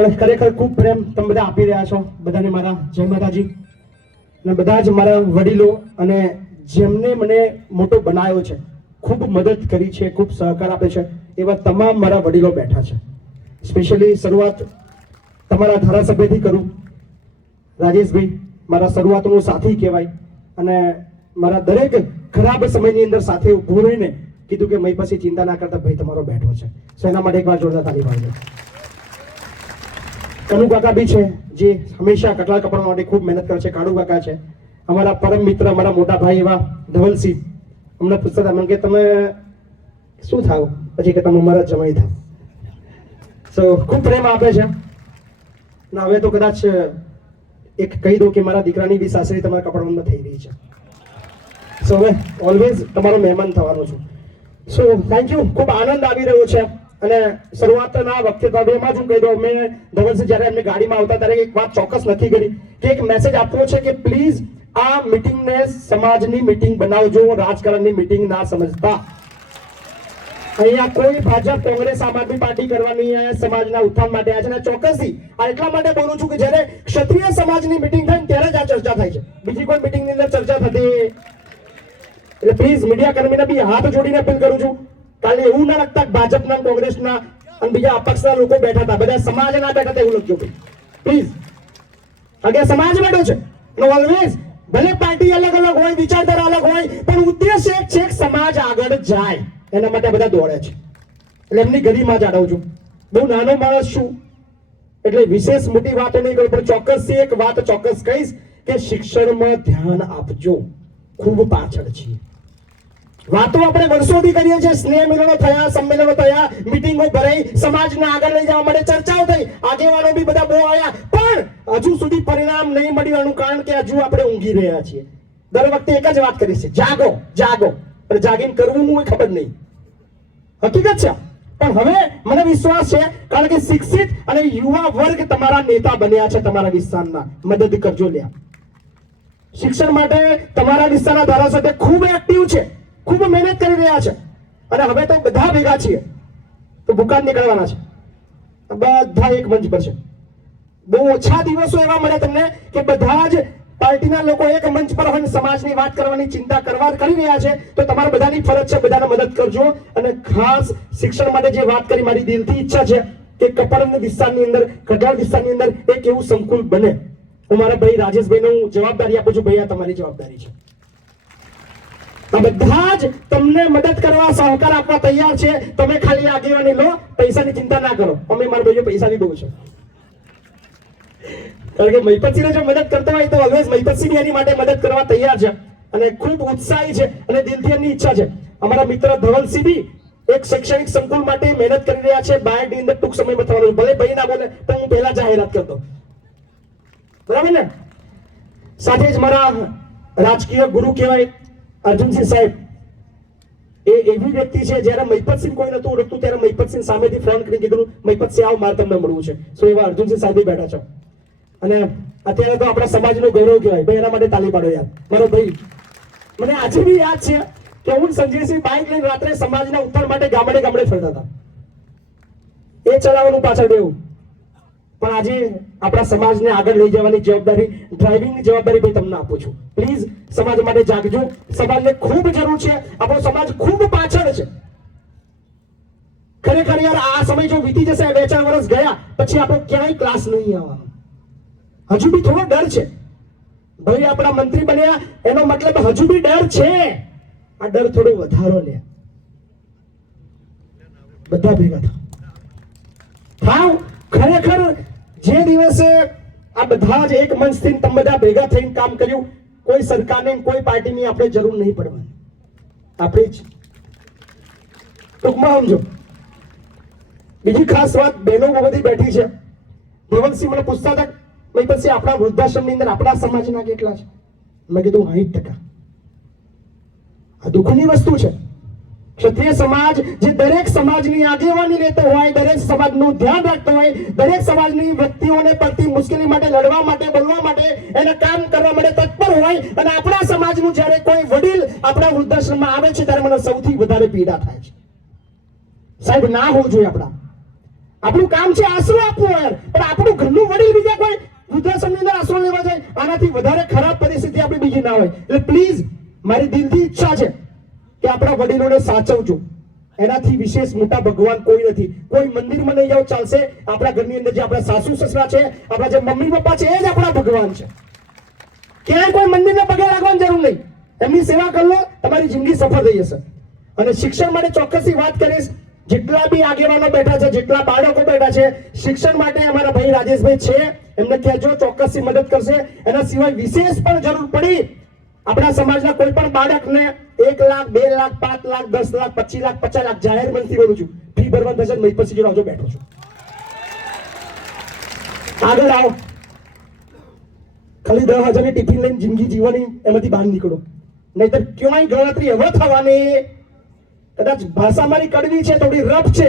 પણ ખરેખર ખૂબ પ્રેમ તમે બધા આપી રહ્યા છો બધાને મારા જય માતાજી અને બધા જ મારા વડીલો અને જેમને મને મોટો બનાવ્યો છે, ખૂબ મદદ કરી છે, ખૂબ સહકાર આપે છે, એવા તમામ મારા વડીલો બેઠા છે. સ્પેશિયલી શરૂઆત તમારા ધારાસભ્યથી કરું. રાજેશભાઈ મારા શરૂઆતનો સાથી કહેવાય અને મારા દરેક ખરાબ સમયની અંદર સાથે ઊભું રહીને કીધું કે મય પછી ચિંતા ના કરતા ભાઈ તમારો બેઠો છે. સો એના માટે એકવાર જોરદાર તાળી પાડજો. કનુ કાકા બી છે જે હંમેશા કટલા કપડા માટે ખૂબ મહેનત કરે છે. કાળુ કાકા છે, અમારા પરમ મિત્ર, અમારા મોટા ભાઈ એવા ધવલસિંહ. અમને પૂછતા હતા કે તમે શું થાવ, પછી કે તમે મારા જમાઈ થાવ. સો ખૂબ પ્રેમ આપે છે. ના હવે તો કદાચ એક કહી દો કે મારા દીકરાની બી સાસરી તમારા કપડામાં થઈ રહી છે. સો હવે ઓલવેઝ તમારો મહેમાન થવાનો છું. So thank you. ખૂબ આનંદ આવી રહ્યો છે. અને શરૂઆતના વખતે એમાં જ હું કહી દઉં, મેં ધવલસિંહ જ્યારે એમની ગાડીમાં આવતા ત્યારે એક વાત ચોક્કસ નથી કરી કે એક મેસેજ આપવો છે કે પ્લીઝ આ મીટિંગને સમાજની મીટિંગ બનાવજો, રાજકારણની મીટિંગ ના સમજતા. અહીંયા કોઈ ભાજપ, કોંગ્રેસ, આમ આદમી પાર્ટી કરવાની અહીંયા સમાજના ઉત્થાન માટે આવ્યા છે. અને ચોક્કસથી આ એટલા માટે બોલું છું કે જ્યારે ક્ષત્રિય સમાજની મીટિંગ થાય ત્યારે જ આ ચર્ચા થાય છે, બીજી કોઈ મીટિંગની અંદર ચર્ચા થતી. એટલે પ્લીઝ મીડિયા કર્મીને બી હાથ જોડીને અપીલ કરું છું, કાલે એવું ના લગતા ભાજપના, કોંગ્રેસના અને બીજા અપક્ષના લોકો બેઠા હતા, બધા સમાજના બેઠા હતા એવું લખજો પ્લીઝ. આગળ સમાજ બેઠો છે. ઓલવેઝ ભલે પાર્ટી અલગ અલગ હોય, વિચારધારા અલગ હોય, પણ ઉદ્દેશ્ય એક છે કે સમાજ આગળ જાય, એના માટે બધા દોડે છે. એટલે એમની ગરિમા જાળવું છું. બહુ નાનો માણસ છું એટલે વિશેષ મોટી વાતો નહીં કરું, પણ ચોક્કસથી એક વાત ચોક્કસ કહીશ કે શિક્ષણમાં ધ્યાન આપજો. ખૂબ પાછળ છીએ. વાતો આપણે વર્ષોથી કરીએ છીએ, સ્નેહ મિલનો થયા, સંમેલનો થયા, મીટિંગો ભરાઈ, સમાજને આગળ લઈ જવા માટે ચર્ચાઓ થઈ, આગેવાનો બી બધા બહુ આવ્યા, પણ હજુ સુધી પરિણામ નહીં મળ્યું. એનું કારણ કે હજુ આપણે ઊંઘી રહ્યા છીએ. દર વખતે એક જ વાત કરીશ, જાગો જાગો, પણ જાગીને કરવું હું ખબર નહીં. હકીકત છે. પણ હવે મને વિશ્વાસ છે, કારણ કે શિક્ષિત અને યુવા વર્ગ તમારા નેતા બન્યા છે તમારા વિસ્તારના. મદદ કરજો લ્યા. શિક્ષણ માટે તમારા વિસ્તારના ધારાસભ્ય ખૂબ એક્ટિવ છે, ખૂબ મહેનત કરી રહ્યા છે. અને હવે તો બધા ભેગા છીએ તો ભૂકાન નીકળવાના છે. બધા એક મંચ પર છે. બહુ ઓછા દિવસો એવા મળે તમને કે બધા જ પાર્ટીના લોકો એક મંચ પર હોય, સમાજની વાત કરવાની ચિંતા કરી રહ્યા છે. તો તમારા બધાની ફરજ છે, બધાને મદદ કરજો. અને ખાસ શિક્ષણ માટે જે વાત કરી, મારી દિલથી ઈચ્છા છે કે કપડ વિસ્તારની અંદર, કઢાળ વિસ્તારની અંદર એક એવું સંકુલ બને. હું મારા ભાઈ રાજેશભાઈને હું જવાબદારી આપું છું, ભાઈ આ તમારી જવાબદારી છે. આ બધા જ તમને મદદ કરવા, સહકાર આપવા તૈયાર છે. તમે ખાલી આગેવાની લો, પૈસાની ચિંતા ના કરો. અમે મારા ભાઈઓ પૈસાની બહુ છે, કારણ કે મહિપતસિંહને જો મદદ કરતા હોય તો ઓલવેઝ મહિપતસિંહ એની માટે મદદ કરવા તૈયાર છે અને ખૂબ ઉત્સાહી છે અને દિલથી એમની ઈચ્છા છે. અમારા મિત્ર ધવલસિંહ બી એક શૈક્ષણિક સંકુલ માટે મહેનત કરી રહ્યા છે. બાયડની અંદર ટૂંક સમયમાં થવાનું. ભલે ભાઈ ના બોલે તો હું પહેલા જાહેરાત કરતો, બરાબર ને. સાથે જ મારા રાજકીય ગુરુ કહેવાય અર્જુનસિંહ સાહેબ, એ એવી વ્યક્તિ છે જ્યારે મહિપતસિંહ કોઈ નતું ઓળખતું ત્યારે મહિપતસિંહ સામેથી ફોન કરીને કીધું મહિપતસિંહ આવ, મારે તમને મળવું છે. સો એવા અર્જુનસિંહ સાહેબ બેઠા છે. અને અત્યારે તો આપણા સમાજનું ગૌરવ કહેવાય. ભાઈ એના માટે તાલી પાડો યાર. મારો ભાઈ, મને આજે બી યાદ છે કે હું સંજયસિંહ બાઇક લઈને રાત્રે સમાજના ઉત્થાન માટે ગામડે ગામડે ફરતા હતા. એ ચલાવવાનું પાછળ બેવું, પણ આજે આપણા સમાજને આગળ લઈ જવાની જવાબદારી, ડ્રાઇવિંગની જવાબદારી ભાઈ તમને આપું છું. પ્લીઝ સમાજ માટે જાગજો. સમાજને ખૂબ જરૂર છે. આપણો સમાજ ખૂબ પાછળ છે. ખરેખર યાર આ સમય જો વીતી જશે, 2-4 વર્ષ ગયા પછી આપણો ક્યાંય ક્લાસ નહીં આવવાનો. હજુ બી થોડો ડર છે. ભાઈ આપણા મંત્રી બન્યા એનો મતલબ હજુ બી ડર છે. આ ડર થોડો વધારો લે. બધા ભેગા થાવ. ખરેખર જે દિવસે આ બધા જ એક મંચથી તમે બધા ભેગા થઈને કામ કર્યું, કોઈ સરકારને, કોઈ પાર્ટીની આપણે જરૂર નહીં પડવાની. આપણે જ ટૂંકમાં સમજો. બીજી ખાસ વાત, બહેનો બધી બેઠી છે. ધવલસિંહ મને પૂછતા હતા ભાઈ પછી આપણા વૃદ્ધાશ્રમની અંદર આપણા સમાજના કેટલા છે? મેં કીધું 60%. આ દુઃખની વસ્તુ છે. ક્ષત્રિય સમાજ જે દરેક સમાજની આગેવાની લેતો હોય, દરેક સમાજનું ધ્યાન રાખતો હોય, દરેક સમાજની વ્યક્તિઓને પડતી મુશ્કેલી માટે લડવા માટે, બોલવા માટે, એને કામ કરવા માટે તત્પર હોય, અને આપણા સમાજનું જ્યારે કોઈ વડીલ આપણા વૃદ્ધાશ્રમમાં આવે છે ત્યારે મને સૌથી વધારે પીડા થાય છે. સાહેબ ના હોવું જોઈએ. આપણું કામ છે આશરો આપવો યાર, પણ સાચવજો. એનાથી વિશેષ મોટા ભગવાન કોઈ નથી. કોઈ મંદિરમાં નહીં જાઓ ચાલશે. આપણા ઘરની અંદર જે આપણા સાસુ સસરા છે, આપણા જે મમ્મી પપ્પા છે, એ જ આપણા ભગવાન છે. ક્યાંય કોઈ મંદિરને પગે લાગવાની જરૂર નહીં. એમની સેવા કરી લો, તમારી જિંદગી સફળ થઈ જશે. અને શિક્ષણ માટે ચોક્કસથી વાત કરીશ. જેટલા બી આગેવાનો બેઠા છે, જેટલા બાળકો બેઠા છે, શિક્ષણ માટે અમારા ભાઈ રાજેશભાઈ છે, એમને કહેજો, ચોક્કસથી મદદ કરશે. એના સિવાય વિશેષ પણ જરૂર પડી આપણા સમાજના કોઈ પણ બાળકને 1 લાખ 2 લાખ 5 લાખ 10 લાખ 25 લાખ 50 લાખ જાહેર મંત્રી બોલું છું, ફી ભરવાનું થશે. મહી પછી આવજો, બેઠો છું. આગળ આવો. ખાલી 10,000 ની ટિફિન લઈને જિંદગી જીવવાની, એમાંથી બહાર નીકળો. નહીતર ક્યાંય ગણતરી હવે થવાની. કદાચ ભાષા મારી કડવી છે, થોડી રફ છે,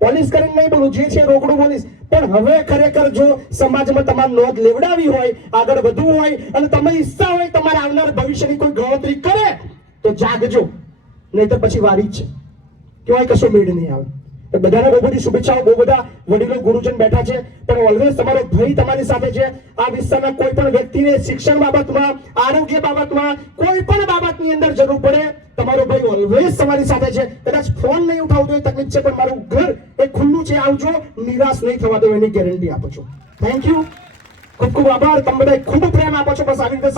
પોલીસ કરીને નહીં બોલું, જે છે રોકડું બોલીશ. પણ હવે ખરેખર જો સમાજમાં તમારે નોંધ લેવડાવી હોય, આગળ વધવું હોય અને તમે ઈચ્છા હોય તમારા આવનાર ભવિષ્યની કોઈ ગણતરી કરે તો જાગજો. નહીતર પછી વારી જ છે, કેવાય કશો મેળ નહીં આવે. બધાને બહુ બધી શુભેચ્છાઓ. બહુ બધા વડીલો ગુરુજન બેઠા છે, પણ ઓલવેઝ તમારો ભાઈ તમારી સાથે છે. આ વિસ્તારના કોઈ પણ વ્યક્તિને શિક્ષણ બાબતમાં, આરોગ્ય બાબતમાં, કોઈ પણ બાબતની અંદર જરૂર પડે, તમારો ભાઈ ઓલવેઝ તમારી સાથે છે. કદાચ ફોન નહીં ઉઠાવતો એ તકલીફ છે, પણ મારું ઘર એ ખુલ્લું છે, આવજો. નિરાશ નહીં થવા દો એની ગેરંટી આપો છો. Thank you. ખૂબ ખૂબ આભાર. તમે બધા ખૂબ પ્રેમ આપો છો. બસ આવી રીતે